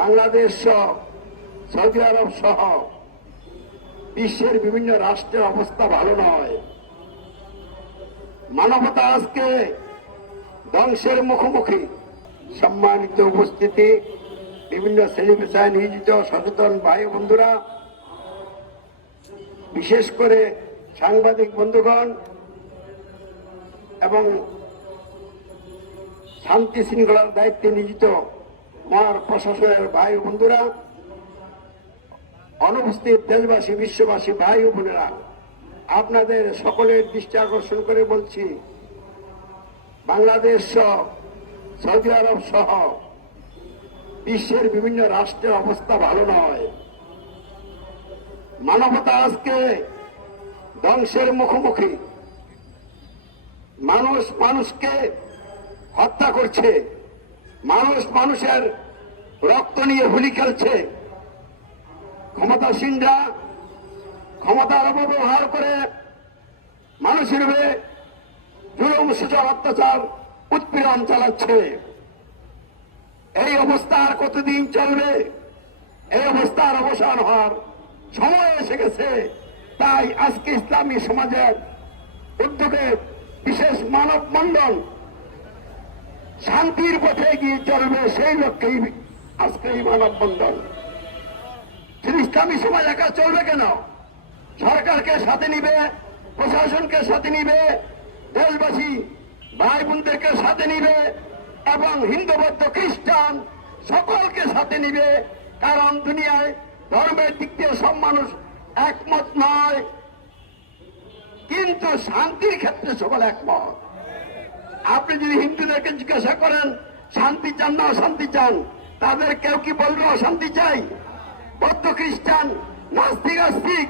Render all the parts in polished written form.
বাংলাদেশ সহ সৌদি আরব সহ বিশ্বের বিভিন্ন রাষ্ট্রের অবস্থা ভালো নয়। মানবতা আজকে ধ্বংসের মুখোমুখি। সম্মানিত উপস্থিতি, বিভিন্ন শ্রেণী পেশায় নিয়োজিত সচেতন ভাই বন্ধুরা, বিশেষ করে সাংবাদিক বন্ধুগণ এবং শান্তি শৃঙ্খলার দায়িত্বে নিয়োজিত মহার প্রশাসনের ভাই বন্ধুরা, অনুপস্থিত দেশবাসী, বিশ্ববাসী ভাই ও বোনেরা, আপনাদের সকলের দৃষ্টি আকর্ষণ করে বলছি, বাংলাদেশ সহ সৌদি আরব সহ বিশ্বের বিভিন্ন রাষ্ট্রের অবস্থা ভালো নয়। মানবতা আজকে ধ্বংসের মুখোমুখি। মানুষ মানুষকে হত্যা করছে, মানুষ মানুষের রক্ত নিয়ে হোলি খেলছে। ক্ষমতাসীনরা ক্ষমতার অপব্যবহার করে মানুষের উপরে জুলুম, সূচক, অত্যাচার, উৎপীড়ন চালাচ্ছে। এই অবস্থা আর কতদিন চলবে? এই অবস্থার অবসান হওয়ার সময় এসে গেছে। তাই আজকে ইসলামী সমাজের উদ্যোগে বিশেষ মানববন্ধন শান্তির পথে গিয়ে চলবে, সেই লক্ষ্যেই আজকে এই মানববন্ধন। শুধু ইসলামী সমাজ একা চলবে কেন? সরকারকে সাথে নিবে, প্রশাসনকে সাথে নিবে, দেশবাসী ভাই বোনদেরকে সাথে নিবে এবং হিন্দু বৌদ্ধ খ্রিস্টান সকলকে সাথে নিবে। কারণ দুনিয়ায় ধর্মের দিক দিয়ে সব মানুষ একমত নয়, কিন্তু শান্তির ক্ষেত্রে সকল একমত। আপনি যদি হিন্দুদেরকে জিজ্ঞাসা করেন শান্তি চান না অশান্তি চান, তাদের কেউ কি বলবে অশান্তি চাই? বৌদ্ধ খ্রিস্টান নাস্তিক আস্তিক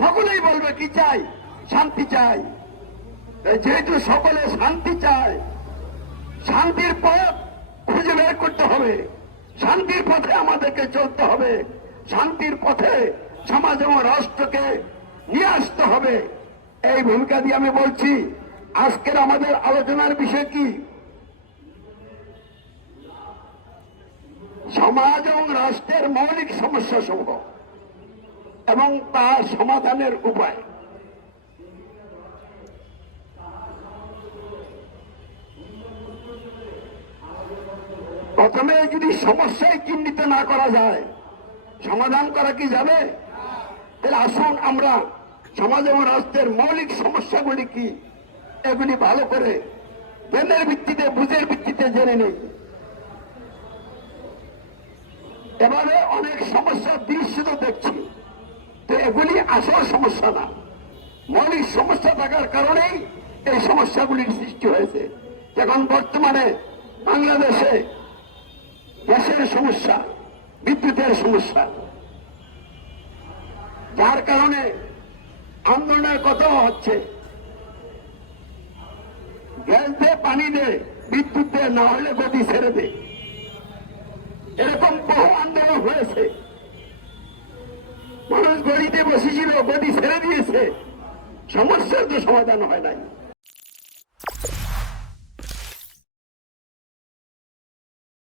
সকলেই বলবে কি চাই? শান্তি চাই। যেহেতু সকলে শান্তি চায়, শান্তির পথ খুঁজে বের করতে হবে, শান্তির পথে আমাদেরকে চলতে হবে, শান্তির পথে সমাজ এবং রাষ্ট্রকে নিয়ে আসতে হবে। এই ভূমিকা দিয়ে আমি বলছি, আজকের আমাদের আলোচনার বিষয় কি? সমাজ এবং রাষ্ট্রের মৌলিক সমস্যা সমূহ এবং তার সমাধানের উপায়। প্রথমে যদি সমস্যায় চিহ্নিত না করা যায়, সমাধান করা কি যাবে? তাহলে আসুন আমরা সমাজ এবং রাষ্ট্রের মৌলিক সমস্যাগুলি কি এগুলি ভালো করে জ্ঞানের ভিত্তিতে, বুঝের ভিত্তিতে জেনে নেই। এভাবে অনেক সমস্যার দৃশ্য তো দেখছি, তো এগুলি আসল সমস্যা না, মৌলিক সমস্যা থাকার কারণেই এই সমস্যাগুলির সৃষ্টি হয়েছে। এখন বর্তমানে বাংলাদেশে গ্যাসের সমস্যা, বিদ্যুতের সমস্যা, যার কারণে আন্দোলনের কথা হচ্ছে। গ্যাস দে, পানি দে, বিদ্যুৎ দে, না হলে গদি ছেড়ে দে। এরকম বহু আন্দোলন হয়েছে। মানুষ গদিতে বসেছিল, গদি ছেড়ে দিয়েছে, সমস্যার তো সমাধান হয় নাই।